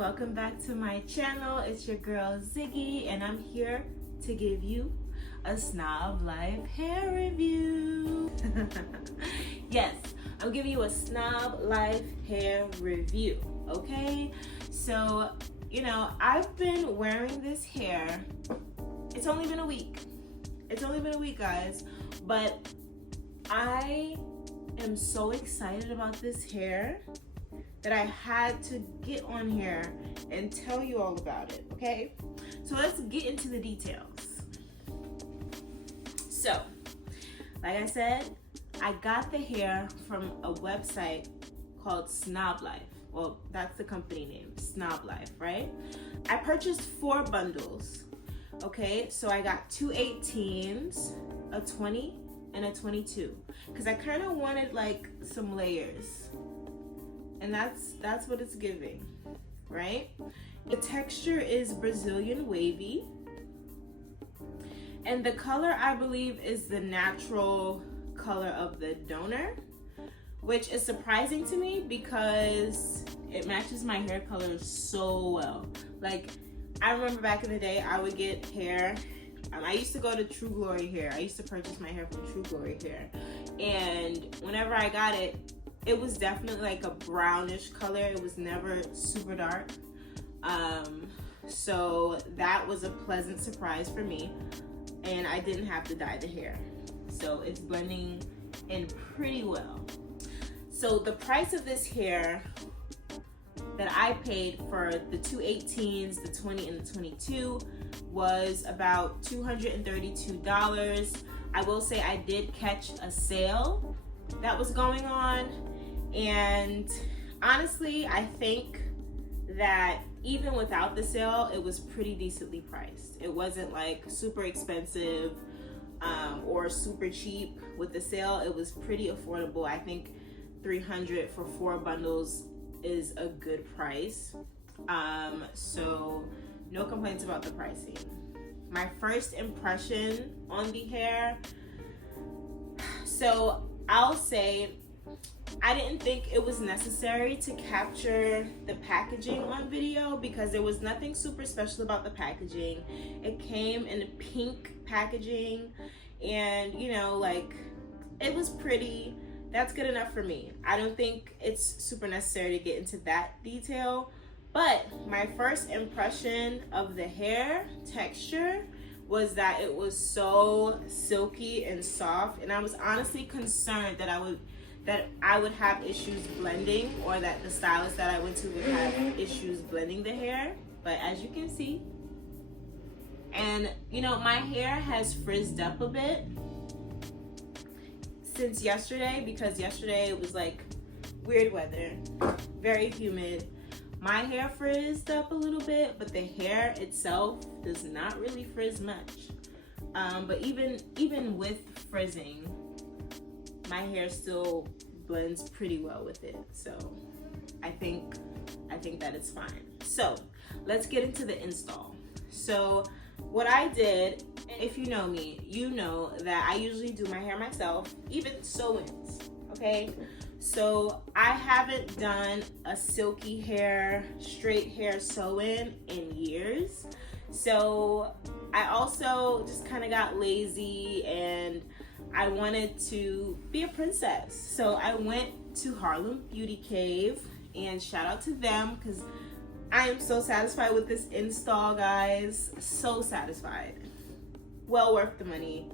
welcome back to my channel. It's your girl Ziggy, and I'm here to give you a Snob Life hair review. Yes, I'm giving you a Snob Life hair review, okay? So, I've been wearing this hair. It's only been a week. It's only been a week, guys, but I am so excited about this hair that I had to get on here and tell you all about it, okay? So let's get into the details. So, like I said, I got the hair from a website called Snob Life. Well, that's the company name, Snob Life, right? I purchased 4 bundles, okay? So I got 2 18s, a 20, and a 22, because I kind of wanted like some layers. And that's what it's giving, right? The texture is Brazilian wavy. And the color, I believe, is the natural color of the donor, which is surprising to me because it matches my hair color so well. Like, I remember back in the day, I would get hair. I used to go to True Glory Hair. I used to purchase my hair from True Glory Hair. And whenever I got it, it was definitely like a brownish color. It was never super dark. So that was a pleasant surprise for me. And I didn't have to dye the hair. So it's blending in pretty well. So the price of this hair that I paid for the 2 18s, the 20 and the 22 was about $232. I will say I did catch a sale that was going on, and honestly I think that even without the sale it was pretty decently priced. It wasn't like super expensive or super cheap. With the sale it was pretty affordable. I think $300 for 4 bundles is a good price. So no complaints about the pricing. My first impression on the hair, so I'll say I didn't think it was necessary to capture the packaging on video because there was nothing super special about the packaging. It came in a pink packaging and like it was pretty. That's good enough for me. I don't think it's super necessary to get into that detail. But my first impression of the hair texture was that it was so silky and soft, and I was honestly concerned that I would have issues blending, or that the stylist that I went to would have issues blending the hair. But as you can see, and my hair has frizzed up a bit since yesterday, because yesterday it was like weird weather, very humid. My hair frizzed up a little bit, but the hair itself does not really frizz much. But even with frizzing, my hair still blends pretty well with it. So I think that it's fine. So let's get into the install. So what I did, if you know me, you know that I usually do my hair myself, even sew-ins, okay? So I haven't done a silky hair, straight hair sew-in in years. So I also just kind of got lazy and I wanted to be a princess. So I went to Harlem Beauty Cave, and shout out to them because I am so satisfied with this install, guys. So satisfied. Well worth the money.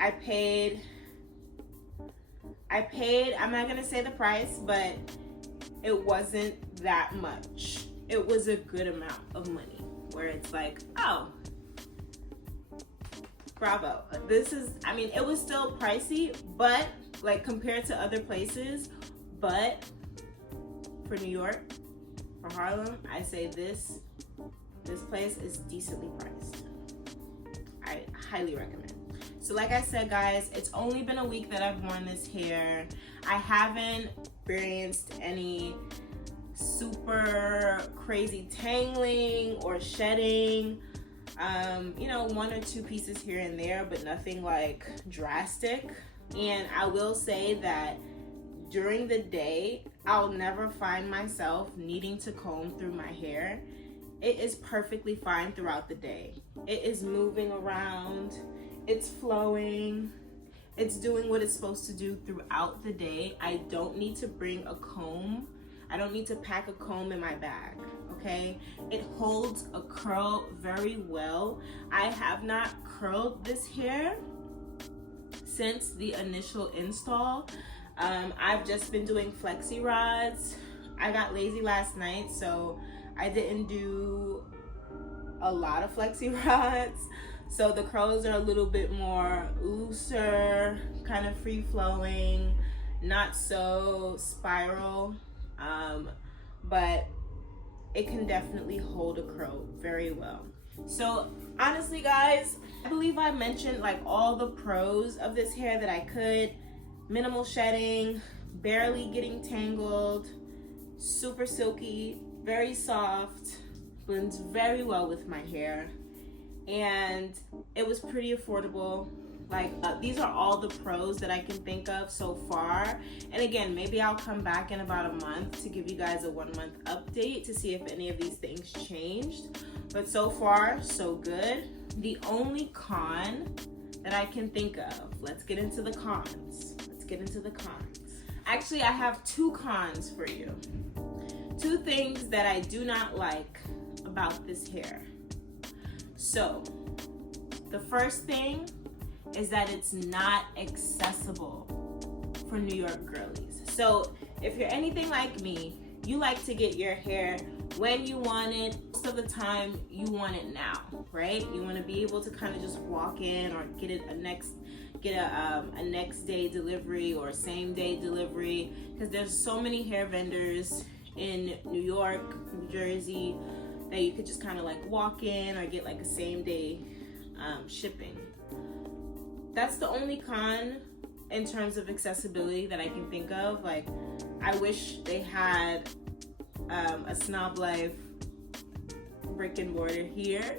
I paid, I'm not gonna say the price, but it wasn't that much. It was a good amount of money where it's like, oh, bravo. It was still pricey, but like compared to other places, but for New York, for Harlem, I say this place is decently priced. I highly recommend. So like I said, guys, it's only been a week that I've worn this hair. I haven't experienced any super crazy tangling or shedding. 1 or 2 pieces here and there, but nothing like drastic. And I will say that during the day, I'll never find myself needing to comb through my hair. It is perfectly fine throughout the day. It is moving around, it's flowing, it's doing what it's supposed to do throughout the day. I don't need to bring a comb. I don't need to pack a comb in my bag, okay? It holds a curl very well. I have not curled this hair since the initial install. I've just been doing flexi rods. I got lazy last night, so I didn't do a lot of flexi rods. So the curls are a little bit more looser, kind of free flowing, not so spiral, but it can definitely hold a curl very well. So honestly guys, I believe I mentioned like all the pros of this hair that I could. Minimal shedding, barely getting tangled, super silky, very soft, blends very well with my hair, and it was pretty affordable. Like these are all the pros that I can think of so far. And again, maybe I'll come back in about a month to give you guys a 1 month update to see if any of these things changed. But so far, so good. The only con that I can think of, let's get into the cons. Actually, I have 2 cons for you. 2 things that I do not like about this hair. So, the first thing is that it's not accessible for New York girlies. So, if you're anything like me, you like to get your hair when you want it. Most of the time, you want it now, right? You want to be able to kind of just walk in or get it a next day delivery or same day delivery, because there's so many hair vendors in New York, New Jersey, that you could just kind of like walk in or get like a same day shipping. That's the only con in terms of accessibility that I can think of. Like, I wish they had a Snob Life brick and mortar here,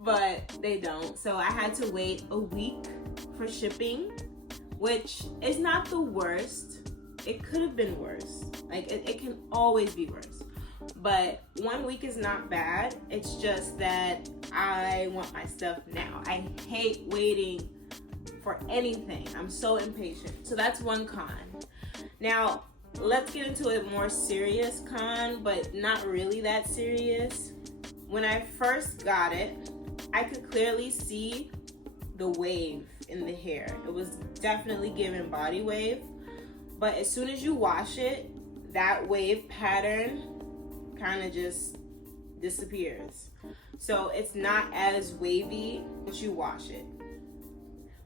but they don't. So I had to wait a week for shipping, which is not the worst. It could have been worse. Like, it can always be worse. But 1 week is not bad. It's just that I want my stuff now. I hate waiting for anything. I'm so impatient. So that's one con. Now, let's get into a more serious con, but not really that serious. When I first got it, I could clearly see the wave in the hair. It was definitely giving body wave. But as soon as you wash it, that wave pattern kind of just disappears. So it's not as wavy once you wash it,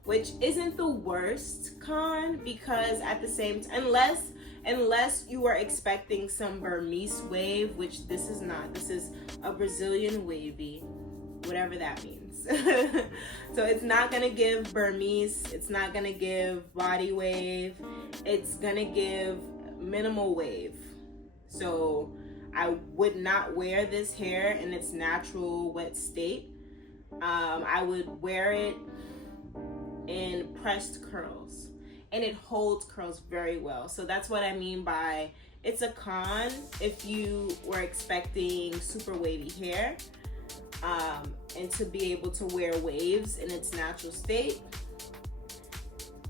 which isn't the worst con, because at the same time, unless you were expecting some Burmese wave, which this is not. This is a Brazilian wavy, whatever that means. So it's not gonna give Burmese, it's not gonna give body wave, it's gonna give minimal wave. So I would not wear this hair in its natural wet state. I would wear it in pressed curls, and it holds curls very well. So that's what I mean by it's a con if you were expecting super wavy hair, and to be able to wear waves in its natural state.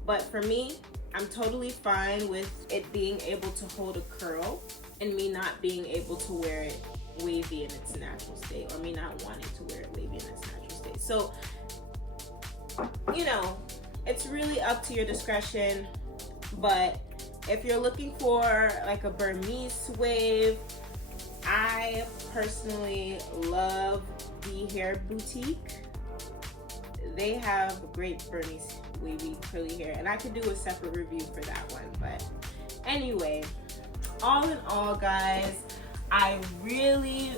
But for me, I'm totally fine with it being able to hold a curl and me not being able to wear it wavy in its natural state, or me not wanting to wear it wavy in its natural state. So, you know, it's really up to your discretion. But if you're looking for like a Burmese wave, I personally love the Hair Boutique. They have great Burmese wavy curly hair, and I could do a separate review for that one. But anyway, all in all, guys, I really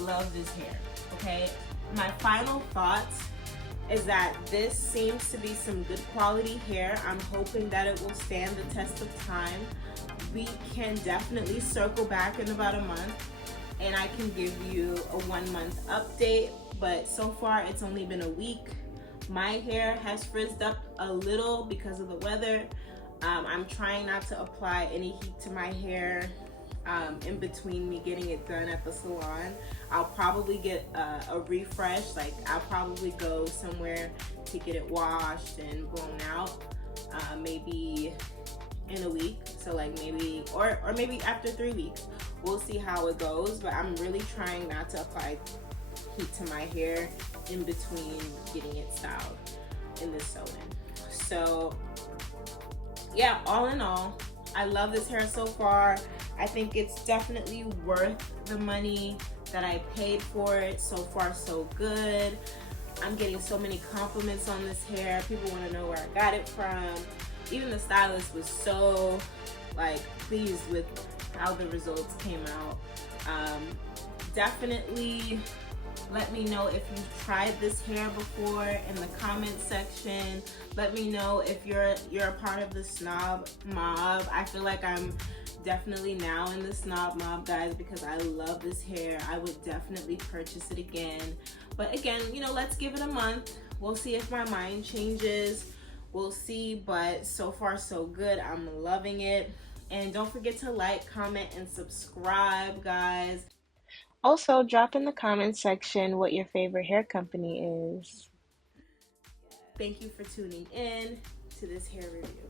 love this hair. Okay, my final thoughts is that this seems to be some good quality hair. I'm hoping that it will stand the test of time. We can definitely circle back in about a month and I can give you a 1 month update, but so far it's only been a week. My hair has frizzed up a little because of the weather. I'm trying not to apply any heat to my hair in between me getting it done at the salon. I'll probably get a refresh. Like I'll probably go somewhere to get it washed and blown out, maybe in a week. So like maybe or maybe after 3 weeks. We'll see how it goes. But I'm really trying not to apply heat to my hair in between getting it styled in this sew-in. So yeah, all in all, I love this hair so far. I think it's definitely worth the money that I paid for it. So far, so good. I'm getting so many compliments on this hair. People want to know where I got it from. Even the stylist was so like pleased with how the results came out. Definitely let me know if you've tried this hair before in the comment section. Let me know if you're a part of the Snob mob. I feel like I'm definitely now in the Snob mob, guys, because I love this hair. I would definitely purchase it again. But again, you know, let's give it a month. We'll see if my mind changes. We'll see, but so far so good. I'm loving it. And don't forget to like, comment, and subscribe, guys. Also, drop in the comment section what your favorite hair company is. Thank you for tuning in to this hair review.